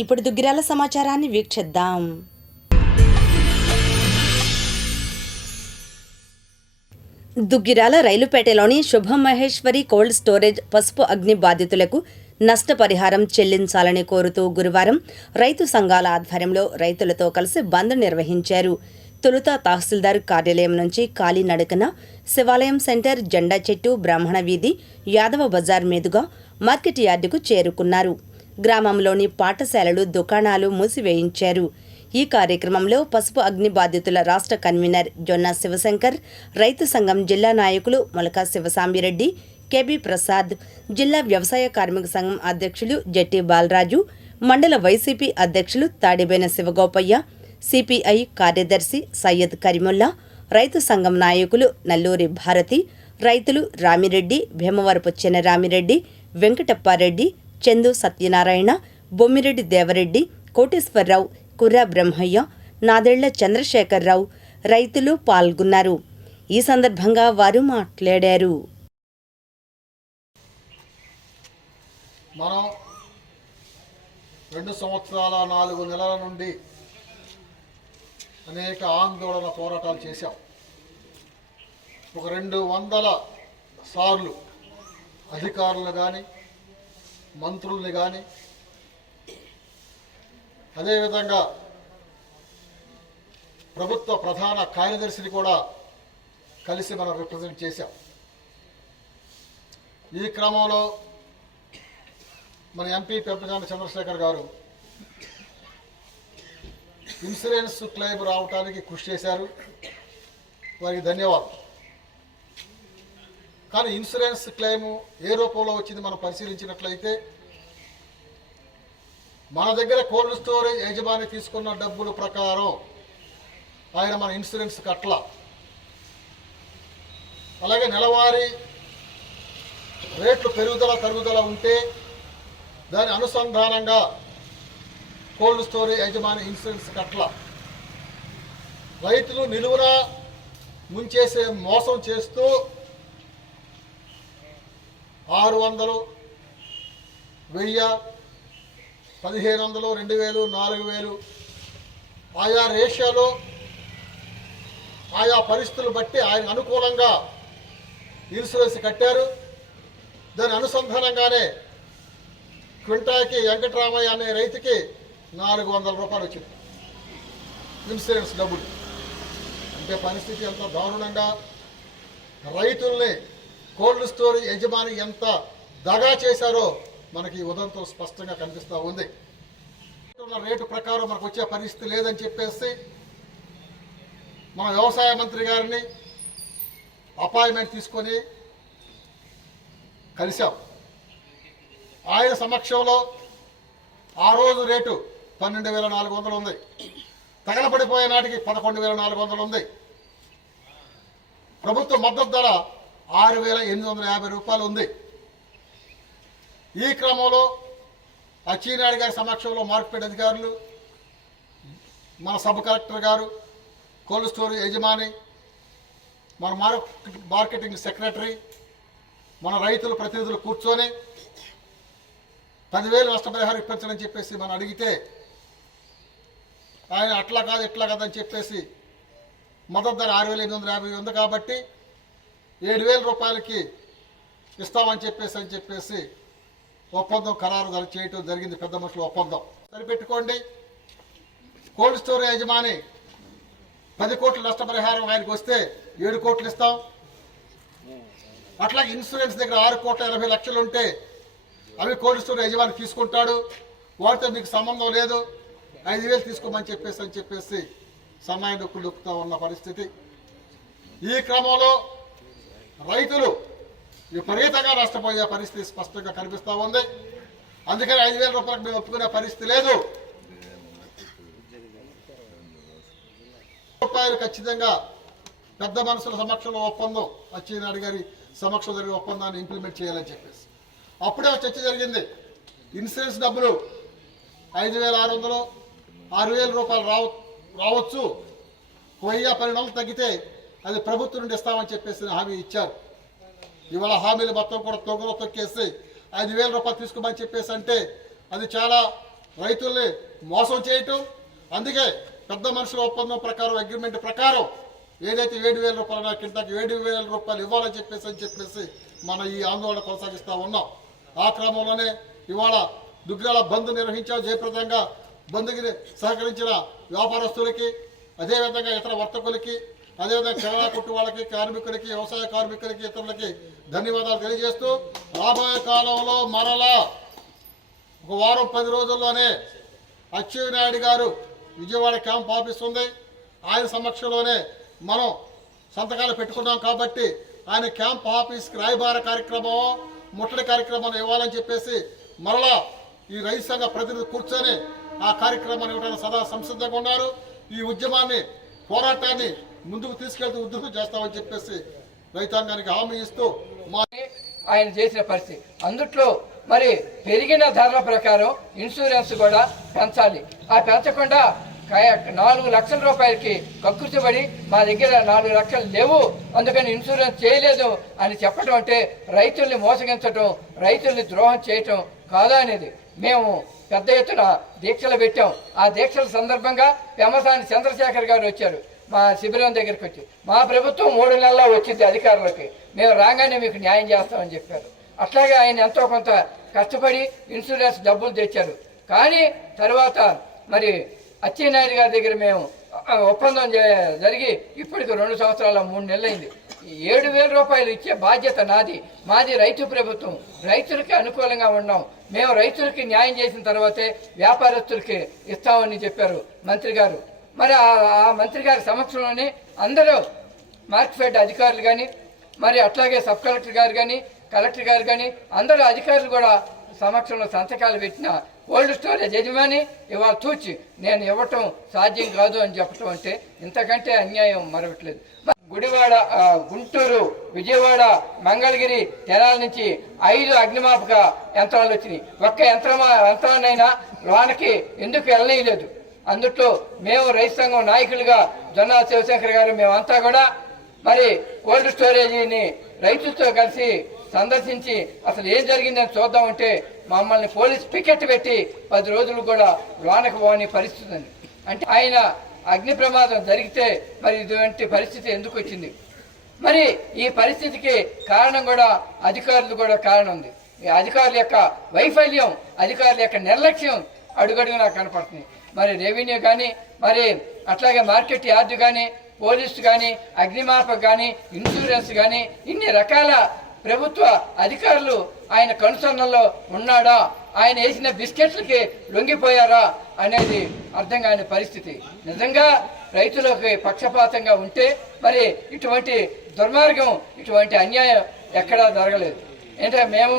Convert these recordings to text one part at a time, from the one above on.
ఇప్పుడు దుగ్గిరాల సమాచారాన్ని వీక్షిద్దాం. Duggirala రైలుపేటలోని శుభమహేశ్వరి cold storage పసుపు అగ్ని బాధితులకు నష్టపరిహారం చెల్లించాలని కోరుతూ గురువారం రైతు సంఘాల ఆధ్వర్యంలో రైతులతో కలిసి బంద్ నిర్వహించారు. తొలుత తహసీల్దార్ కార్యాలయం నుంచి కాలినడకన శివాలయం సెంటర్, జెండా చెట్టు, బ్రాహ్మణ వీధి, యాదవ బజార్ మీదుగా మార్కెట్ యార్డుకు చేరుకున్నారు. గ్రామంలోని పాఠశాలలు, దుకాణాలు మూసివేయించారు. ఈ కార్యక్రమంలో పసుపు అగ్ని బాధితుల రాష్ట్ర కన్వీనర్ జొన్న శివశంకర్, రైతు సంఘం జిల్లా నాయకులు మొలక శివసాంబిరెడ్డి, కెబి ప్రసాద్, జిల్లా వ్యవసాయ కార్మిక సంఘం అధ్యక్షులు జెట్టి బాలరాజు, మండల వైసీపీ అధ్యక్షులు తాడిబేన శివగోపయ్య, సిపిఐ కార్యదర్శి సయ్యద్ కరీముల్లా, రైతు సంఘం నాయకులు నల్లూరి భారతి, రైతులు రామిరెడ్డి, భీమవరపు చినరామిరెడ్డి, వెంకటప్పారెడ్డి, చందు సత్యనారాయణ, బొమ్మిరెడ్డి దేవరెడ్డి, కోటేశ్వరరావు, కుర్రా బ్రహ్మయ్య, నాదెళ్ల చంద్రశేఖరరావు రైతులు పాల్గొన్నారు. ఈ సందర్భంగా వారు మాట్లాడారు. మనం 2 సంవత్సరాల 4 నెలల నుండి అనేక ఆందోళన పోరాటాలు చేశాం. ఒక 200 సార్లు అధికారులను కానీ, మంత్రుల్ని కానీ, అదేవిధంగా ప్రభుత్వ ప్రధాన కార్యదర్శిని కూడా కలిసి మనం రిప్రజెంట్ చేశాం. ఈ క్రమంలో మన ఎంపీ పెంపజాని చంద్రశేఖర్ గారు ఇన్సూరెన్స్ క్లెయిమ్ రావడానికి కృషి చేశారు. వారికి ధన్యవాదాలు. కానీ ఇన్సూరెన్స్ క్లెయిమ్ ఏ రూపంలో వచ్చింది మనం పరిశీలించినట్లయితే, మన దగ్గర కోల్డ్ స్టోరేజ్ యజమాని తీసుకున్న డబ్బుల ప్రకారం ఆయన మన ఇన్సూరెన్స్ కట్ల. అలాగే నెలవారీ రేట్లు పెరుగుదల తరుగుదల ఉంటే దాని అనుసంధానంగా కోల్డ్ స్టోరేజ్ యజమాని ఇన్సూరెన్స్ కట్ల. రైతులు నిలువున ముంచేసే మోసం చేస్తూ 600, 1000, 1500, 2000, 4000 ఆయా రేషియోలో ఆయా పరిస్థితులు బట్టి ఆయన అనుకూలంగా ఇన్సూరెన్స్ కట్టారు. దాని అనుసంధానంగానే క్వింటాకి వెంకటరామయ్య అనే రైతుకి 400 రూపాయలు వచ్చింది ఇన్సూరెన్స్ డబ్బులు. అంటే పరిస్థితి ఎంత దారుణంగా, రైతుల్ని కోల్డ్ స్టోరేజ్ యజమాని ఎంత దగా చేశారో మనకి ఉదంతో స్పష్టంగా కనిపిస్తూ ఉంది. రేటు ప్రకారం మనకు వచ్చే పరిస్థితి లేదని చెప్పేసి మన వ్యవసాయ మంత్రి గారిని అపాయింట్మెంట్ తీసుకొని కలిశాం. ఆయన సమక్షంలో ఆ రోజు రేటు 12,400 ఉంది. తగలబడిపోయే నాటికి 11,400 ఉంది. ప్రభుత్వ మద్దతు ధర 6,850 రూపాయలు ఉంది. ఈ క్రమంలో అచ్చినాయుడు గారి సమక్షంలో మార్కెట్ అధికారులు, మన సబ్ కలెక్టర్ గారు, కోల్డ్ స్టోరేజ్ యజమాని, మన మార్కెటింగ్ సెక్రటరీ, మన రైతుల ప్రతినిధులు కూర్చొని 10,000 నష్టపరిహారం ఇప్పించని చెప్పేసి మనం అడిగితే ఆయన అట్లా కాదు ఇట్లా కాదని చెప్పేసి మద్దతు ధర 6,850 ఉంది కాబట్టి 7,000 రూపాయలకి ఇస్తామని చెప్పేసి ఒప్పందం ఖరారు చేయటం జరిగింది. పెద్ద మనుషుల ఒప్పందం సరిపెట్టుకోండి. కోల్డ్ స్టోరేజ్ యజమాని 10 కోట్ల నష్టపరిహారం ఆయనకు వస్తే 7 కోట్లు ఇస్తాం. అట్లాగే ఇన్సూరెన్స్ దగ్గర 6,80,00,000 ఉంటే అవి కోల్డ్ స్టోరేజ్ యజమాని తీసుకుంటాడు. వాటితో మీకు సంబంధం లేదు, 5,000 తీసుకోమని చెప్పేసి సన్నాయి నొక్కుతూ ఉన్న పరిస్థితి. ఈ క్రమంలో రైతులు విపరీతంగా నష్టపోయే పరిస్థితి స్పష్టంగా కనిపిస్తూ ఉంది. అందుకని 5,000 రూపాయలకు మేము ఒప్పుకునే పరిస్థితి లేదు. రూపాయలు ఖచ్చితంగా పెద్ద మనుషుల సమక్షంలో ఒప్పందం, అచ్చెన్నాయుడు గారి సమక్షంలో జరిగే ఒప్పందాన్ని ఇంప్లిమెంట్ చేయాలని చెప్పేసి అప్పుడే చర్చ జరిగింది. ఇన్సూరెన్స్ డబ్బులు 5,600, 6,000 రూపాయలు రావచ్చు, 1012 తగ్గితే అది ప్రభుత్వం నుండి ఇస్తామని చెప్పేసి హామీ ఇచ్చారు. ఇవాళ హామీలు మొత్తం కూడా తొంగలో తొక్కేసి 5,000 రూపాయలు తీసుకోమని చెప్పేసి అంటే అది చాలా రైతుల్ని మోసం చేయటం. అందుకే పెద్ద మనుషుల ఒప్పందం ప్రకారం, అగ్రిమెంట్ ప్రకారం ఏదైతే 7,000 రూపాయల కిందకి 7,000 రూపాయలు ఇవ్వాలని చెప్పేసి మనం ఈ ఆందోళన కొనసాగిస్తూ ఉన్నాం. ఆ క్రమంలోనే ఇవాళ దుగ్గిరాల బంద్ నిర్వహించాం. జయప్రదంగా బంద్కి సహకరించిన వ్యాపారస్తులకి, అదేవిధంగా ఇతర వర్తకులకి, అదేవిధంగా కిరాణా కొట్టు వాళ్ళకి, కార్మికులకి, వ్యవసాయ కార్మికులకి, ఇతరులకి ధన్యవాదాలు తెలియజేస్తూ రాబోయే కాలంలో మరలా ఒక వారం 10 రోజుల్లోనే అచ్చెన్నాయుడు గారు విజయవాడ క్యాంప్ ఆఫీస్ ఉంది. ఆయన సమక్షంలోనే మనం సంతకాలు పెట్టుకున్నాం కాబట్టి ఆయన క్యాంప్ ఆఫీస్కి రాయబార కార్యక్రమం, ముట్టడి కార్యక్రమం ఇవ్వాలని చెప్పేసి మరలా ఈ రైతు సంఘ ప్రతినిధి కూర్చొని ఆ కార్యక్రమాన్ని ఇవ్వడానికి సదా సంసిద్ధంగా ఉన్నారు. ఈ ఉద్యమాన్ని, పోరాటాన్ని ముందుకు తీసుకెళ్తూ ఉధృతం చేస్తామని చెప్పేసి రైతాంగానికి హామీ ఇస్తూ ఆయన చేసిన పరిస్థితి. అందుట్లో మరి పెరిగిన ధరల ప్రకారం ఇన్సూరెన్స్ కూడా పెంచాలి. ఆ పెంచకుండా 4 లక్షల రూపాయలకి కక్కుర్చబడి మా దగ్గర 4 లక్షలు లేవు, అందుకని ఇన్సూరెన్స్ చేయలేదు అని చెప్పడం అంటే రైతుల్ని మోసగించడం, రైతుల్ని ద్రోహం చేయటం కాదా అనేది మేము పెద్ద ఎత్తున దీక్షలు పెట్టాం. ఆ దీక్షల సందర్భంగా పెమ్మసాని చంద్రశేఖర్ గారు వచ్చారు మా శిబిరం దగ్గరికి వచ్చి. మా ప్రభుత్వం 3 నెలల్లో వచ్చింది అధికారులకి, మేము రాగానే మీకు న్యాయం చేస్తామని చెప్పారు. అట్లాగే ఆయన ఎంతో కొంత కష్టపడి ఇన్సూరెన్స్ డబ్బులు తెచ్చారు. కానీ తర్వాత మరి అచ్చెన్నాయుడు గారి దగ్గర మేము ఒప్పందం జరిగి ఇప్పటికి 2 సంవత్సరాల 3 నెలలైంది. 7,000 రూపాయలు ఇచ్చే బాధ్యత నాది. మాది రైతు ప్రభుత్వం, రైతులకి అనుకూలంగా ఉన్నాం. మేము రైతులకి న్యాయం చేసిన తర్వాతే వ్యాపారస్తులకి ఇస్తామని చెప్పారు మంత్రి గారు. మరి ఆ మంత్రి గారి సమక్షంలోనే అందరూ మార్కెట్ అధికారులు కానీ, మరి అట్లాగే సబ్ కలెక్టర్ గారు కానీ, కలెక్టర్ గారు కానీ అందరూ అధికారులు కూడా సమక్షంలో సంతకాలు పెట్టిన కోల్డ్ స్టోరేజ్ యజమాని ఇవాళ తూచి నేను ఇవ్వటం సాధ్యం కాదు అని చెప్పటం అంటే ఇంతకంటే అన్యాయం మరొకట్లేదు. గుడివాడ, గుంటూరు, విజయవాడ, మంగళగిరి, తెనాల నుంచి 5 అగ్నిమాపక యంత్రాలు వచ్చినాయి. ఒక్క యంత్రాన్నైనా లోనకి ఎందుకు వెళ్ళలేదు. అందుట్లో మేము రైతు సంఘం నాయకులుగా జొన్నా శివశంకర్ గారు మేమంతా కూడా మరి కోల్డ్ స్టోరేజీని రైతులతో కలిసి సందర్శించి అసలు ఏం జరిగిందని చూద్దామంటే మమ్మల్ని పోలీస్ పికెట్ పెట్టి 10 రోజులు కూడా లోనకు పోని పరిస్థితి ఉంది. అంటే ఆయన అగ్ని ప్రమాదం జరిగితే మరి ఇటువంటి పరిస్థితి ఎందుకు వచ్చింది? మరి ఈ పరిస్థితికి కారణం కూడా అధికారులు కూడా కారణం ఉంది. ఈ అధికారుల యొక్క వైఫల్యం, అధికారుల యొక్క నిర్లక్ష్యం అడుగడుగునా కనపడుతుంది. మరి రెవెన్యూ కానీ, మరి అట్లాగే మార్కెట్ యార్డు కానీ, పోలీసు కానీ, అగ్నిమాపక కానీ, ఇన్సూరెన్స్ కానీ ఇన్ని రకాల ప్రభుత్వ అధికారులు ఆయన కనుసన్నల్లో ఉన్నాడా, ఆయన వేసిన బిస్కెట్లకి లొంగిపోయారా అనేది అర్థం కాని పరిస్థితి. నిజంగా రైతులకు పక్షపాతంగా ఉంటే మరి ఇటువంటి దుర్మార్గం, ఇటువంటి అన్యాయం ఎక్కడా జరగలేదు. ఏంటంటే మేము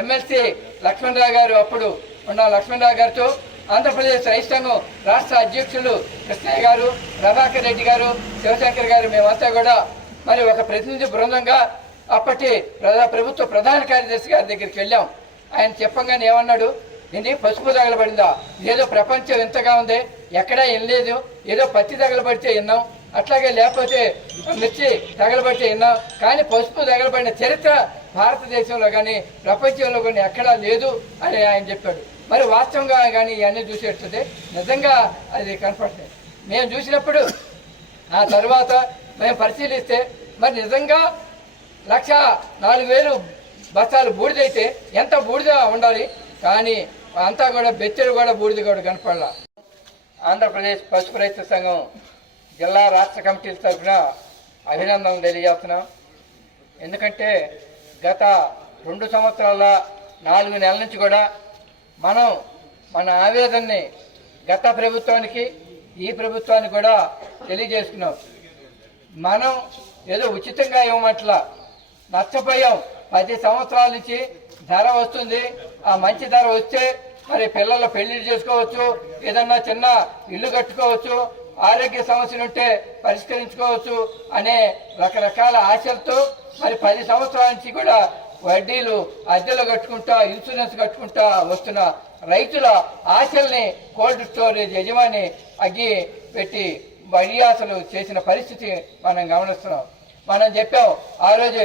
ఎమ్మెల్సీ లక్ష్మణరావు గారు, అప్పుడు ఉన్న లక్ష్మణరావు గారితో ఆంధ్రప్రదేశ్ రైతు సంఘం రాష్ట్ర అధ్యక్షులు కృష్ణయ్య గారు, ప్రభాకర్ రెడ్డి గారు, శివశంకర్ గారు మేమంతా కూడా మరి ఒక ప్రతినిధి బృందంగా అప్పటి ప్రభుత్వ ప్రధాన కార్యదర్శి గారి దగ్గరికి వెళ్ళాం. ఆయన చెప్పంగానే ఏమన్నాడు, ఇది పసుపు తగలబడిందా, ఏదో ప్రపంచం ఇంతగా ఉంది, ఎక్కడా ఏం లేదు, ఏదో పత్తి తగలబడితే విన్నాం, అట్లాగే లేకపోతే మిర్చి తగలబడితే విన్నాం, కానీ పసుపు తగలబడిన చరిత్ర భారతదేశంలో కానీ ప్రపంచంలో కానీ ఎక్కడా లేదు అని ఆయన చెప్పాడు. మరి వాస్తవంగా కానీ ఇవన్నీ చూసేటది నిజంగా అది కనపడుతుంది. మేము చూసినప్పుడు ఆ తర్వాత మేము పరిశీలిస్తే మరి నిజంగా 1,04,000 బస్తాలు బూడిదైతే ఎంత బూడిద ఉండాలి, కానీ అంతా కూడా బెత్తెడు కూడా బూడిద కూడా కనపడాల. ఆంధ్రప్రదేశ్ పసుపు రైతు సంఘం జిల్లా రాష్ట్ర కమిటీల తరఫున అభినందనలు తెలియజేస్తున్నాం. ఎందుకంటే గత 2 సంవత్సరాల 4 నెలల నుంచి కూడా మనం మన ఆవేదనని గత ప్రభుత్వానికి, ఈ ప్రభుత్వానికి కూడా తెలియజేసుకున్నాం. మనం ఏదో ఉచితంగా ఇవ్వమట్లా, నష్టపోయాం. 10 సంవత్సరాల నుంచి ధర వస్తుంది, ఆ మంచి ధర వస్తే మరి పిల్లల పెళ్లిళ్ళు చేసుకోవచ్చు, ఏదన్నా చిన్న ఇల్లు కట్టుకోవచ్చు, ఆరోగ్య సమస్యలు ఉంటే పరిష్కరించుకోవచ్చు అనే రకరకాల ఆశలతో మరి 10 సంవత్సరాల నుంచి కూడా వడ్డీలు, అద్దెలు కట్టుకుంటా, ఇన్సూరెన్స్ కట్టుకుంటా వస్తున్న రైతుల ఆశల్ని కోల్డ్ స్టోరేజ్ యజమాని అగ్గి పెట్టి వడియాసలు చేసిన పరిస్థితి మనం గమనిస్తున్నాం. మనం చెప్పాం ఆ రోజు,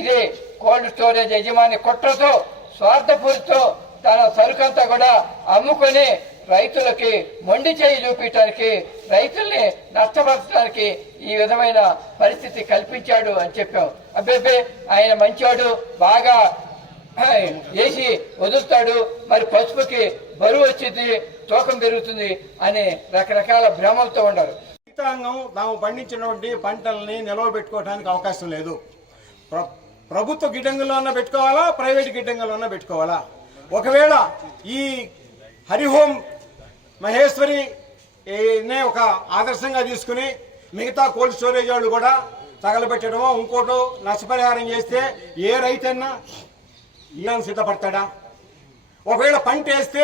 ఇది కోల్డ్ స్టోరేజ్ యజమాని కుట్రతో, స్వార్థపూరితో తన సరుకంతా కూడా అమ్ముకొని రైతులకి మొండి చేయి చూపించడానికి, రైతుల్ని నష్టపరచడానికి ఈ విధమైన పరిస్థితి కల్పించాడు అని చెప్పాం. అబ్బే ఆయన మంచివాడు, బాగా వేసి వదులుతాడు, మరి పసుపుకి బరువు వచ్చింది, తూకం పెరుగుతుంది అని రకరకాల భ్రమలతో ఉన్నారు. రైతాంగం తాము పండించినటువంటి పంటల్ని నిలవబెట్టుకోవడానికి అవకాశం లేదు. ప్రభుత్వ గిడ్డంగుల్లోనే పెట్టుకోవాలా, ప్రైవేట్ గిడ్డంగుల్లోనే పెట్టుకోవాలా? ఒకవేళ ఈ హరిహోం మహేశ్వరి నే ఒక ఆదర్శంగా తీసుకుని మిగతా కోల్డ్ స్టోరేజ్ వాళ్ళు కూడా తగలబెట్టడమో ఇంకోటో నష్టపరిహారం చేస్తే ఏ రైతన్నా ఈయన సిద్ధపడతాడా? ఒకవేళ పంట వేస్తే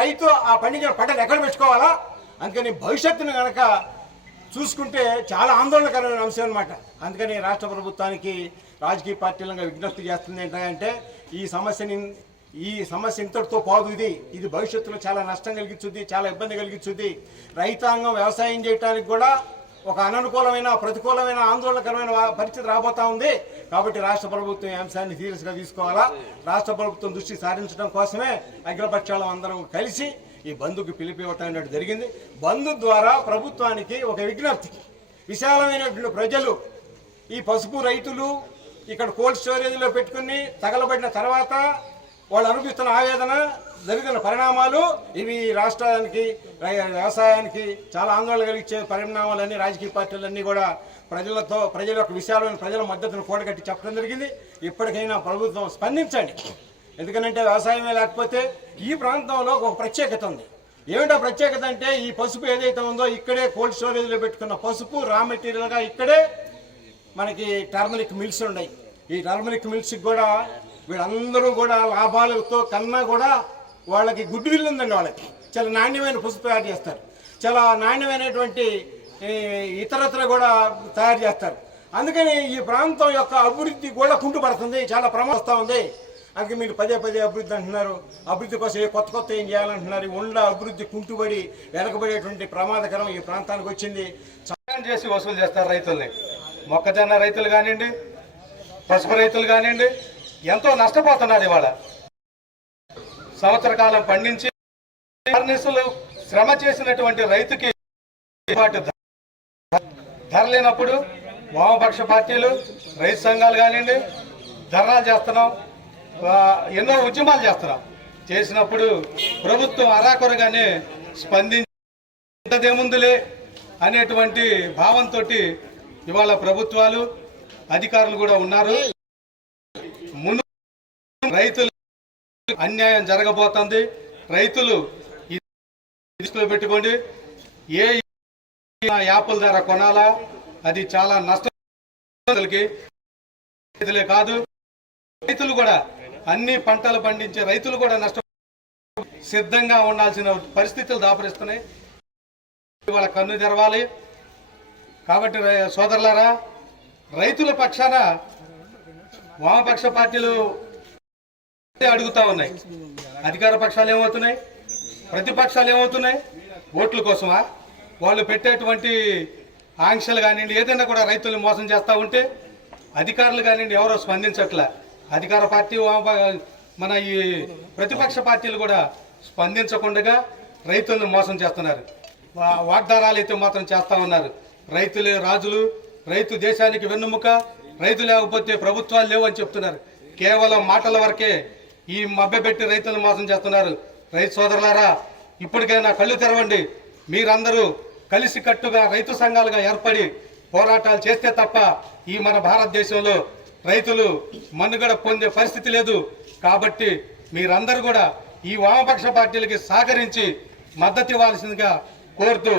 రైతు ఆ పండించిన పంటను ఎక్కడ పెట్టుకోవాలా? అందుకని భవిష్యత్తును కనుక చూసుకుంటే చాలా ఆందోళనకరమైన అంశం అనమాట. అందుకని రాష్ట్ర ప్రభుత్వానికి రాజకీయ పార్టీలుగా విజ్ఞప్తి చేస్తుంది ఏంటంటే ఈ సమస్య ఇంతటితో పోదు. ఇది భవిష్యత్తులో చాలా నష్టం కలిగించుద్ది, చాలా ఇబ్బంది కలిగించుద్ది. రైతాంగం వ్యవసాయం చేయడానికి కూడా ఒక అననుకూలమైన ప్రతికూలమైన ఆందోళనకరమైన పరిస్థితి రాబోతా ఉంది. కాబట్టి రాష్ట్ర ప్రభుత్వం ఈ అంశాన్ని సీరియస్గా తీసుకోవాలా. రాష్ట్ర ప్రభుత్వం దృష్టి సారించడం కోసమే అగ్రపక్షాలు అందరం కలిసి ఈ బంధుకు పిలిపివ్వటం జరిగింది. బంధు ద్వారా ప్రభుత్వానికి ఒక విజ్ఞప్తి, విశాలమైనటువంటి ప్రజలు ఈ పసుపు రైతులు ఇక్కడ కోల్డ్ స్టోరేజ్లో పెట్టుకుని తగలబడిన తర్వాత వాళ్ళు అనుభవిస్తున్న ఆవేదన, జరిగిన పరిణామాలు ఇవి రాష్ట్రానికి వ్యవసాయానికి చాలా ఆందోళన కలిగించే పరిణామాలన్నీ రాజకీయ పార్టీలన్నీ కూడా ప్రజల యొక్క విశాలమైన ప్రజల మద్దతును కూడగట్టి చెప్పడం జరిగింది. ఇప్పటికైనా ప్రభుత్వం స్పందించండి. ఎందుకంటే వ్యవసాయమే లేకపోతే ఈ ప్రాంతంలో ఒక ప్రత్యేకత ఉంది. ఏమిటా ప్రత్యేకత అంటే ఈ పసుపు ఏదైతే ఉందో ఇక్కడే కోల్డ్ స్టోరేజ్లో పెట్టుకున్న పసుపు రా మెటీరియల్గా ఇక్కడే మనకి టర్మరిక్ మిల్స్ ఉన్నాయి. ఈ టర్మరిక్ మిల్స్కి కూడా వీళ్ళందరూ కూడా లాభాలతో కన్నా కూడా వాళ్ళకి గుడ్ విల్ ఉందండి. వాళ్ళకి చాలా నాణ్యమైన పసుపు తయారు చేస్తారు, చాలా నాణ్యమైనటువంటి ఇతరత్ర కూడా తయారు చేస్తారు. అందుకని ఈ ప్రాంతం యొక్క అభివృద్ధి కూడా కుంటుపడుతుంది, చాలా ప్రమాదం ఉంది. అందుకే మీరు పదే అభివృద్ధి అంటున్నారు. అభివృద్ధి కోసం కొత్త ఏం చేయాలంటున్నారు. ఉండ అభివృద్ధి కుంటుబడి వెనకబడేటువంటి ప్రమాదకరం ఈ ప్రాంతానికి వచ్చింది. చేసి వసూలు చేస్తారు రైతుల్ని. మొక్కజొన్న రైతులు కానివ్వండి, పసుపు రైతులు కానివ్వండి, ఎంతో నష్టపోతున్నారు. ఇవాళ సంవత్సర కాలం పండించి శ్రమ చేసినటువంటి రైతుకి ధర లేనప్పుడు వామపక్ష పార్టీలు, రైతు సంఘాలు కానివ్వండి ధర్నాలు చేస్తున్నాం, ఎన్నో ఉద్యమాలు చేసినప్పుడు ప్రభుత్వం అరాకొరగానే స్పందించదేముందులే అనేటువంటి భావంతో ఇవాళ ప్రభుత్వాలు అధికారులు కూడా ఉన్నారు. ముందు రైతులు అన్యాయం జరగబోతుంది. రైతులు దృష్టిలో పెట్టుకోండి. ఏ యాప్ల ధర కొనాలా, అది చాలా నష్టం కాదు. రైతులు కూడా అన్ని పంటలు పండించే రైతులు కూడా నష్టం సిద్ధంగా ఉండాల్సిన పరిస్థితులు దాపరిస్తున్నాయి. వాళ్ళ కన్ను తెరవాలి. కాబట్టి సోదరులారా, రైతుల పక్షాన వామపక్ష పార్టీలు అడుగుతా ఉన్నాయి. అధికార పక్షాలు ఏమవుతున్నాయి, ప్రతిపక్షాలు ఏమవుతున్నాయి? ఓట్ల కోసమా? వాళ్ళు పెట్టేటువంటి ఆంక్షలు కానివ్వండి, ఏదైనా కూడా రైతుల్ని మోసం చేస్తూ ఉంటే అధికారులు కానివ్వండి ఎవరో స్పందించట్లే. అధికార పార్టీ మన ఈ ప్రతిపక్ష పార్టీలు కూడా స్పందించకుండా రైతులను మోసం చేస్తున్నారు. వాగ్దానాలు అయితే మాత్రం చేస్తా ఉన్నారు. రైతులే రాజులు, రైతు దేశానికి వెన్నుముక, రైతు లేకపోతే ప్రభుత్వాలు లేవు అని చెప్తున్నారు. కేవలం మాటల వరకే ఈ మభ్యపెట్టి రైతులను మోసం చేస్తున్నారు. రైతు సోదరులారా, ఇప్పటికైనా కళ్ళు తెరవండి. మీరందరూ కలిసికట్టుగా రైతు సంఘాలుగా ఏర్పడి పోరాటాలు చేస్తే తప్ప ఈ మన భారతదేశంలో రైతులు మనుగడ పొందే పరిస్థితి లేదు. కాబట్టి మీరందరూ కూడా ఈ వామపక్ష పార్టీలకి సహకరించి మద్దతు ఇవ్వాల్సిందిగా కోరుతూ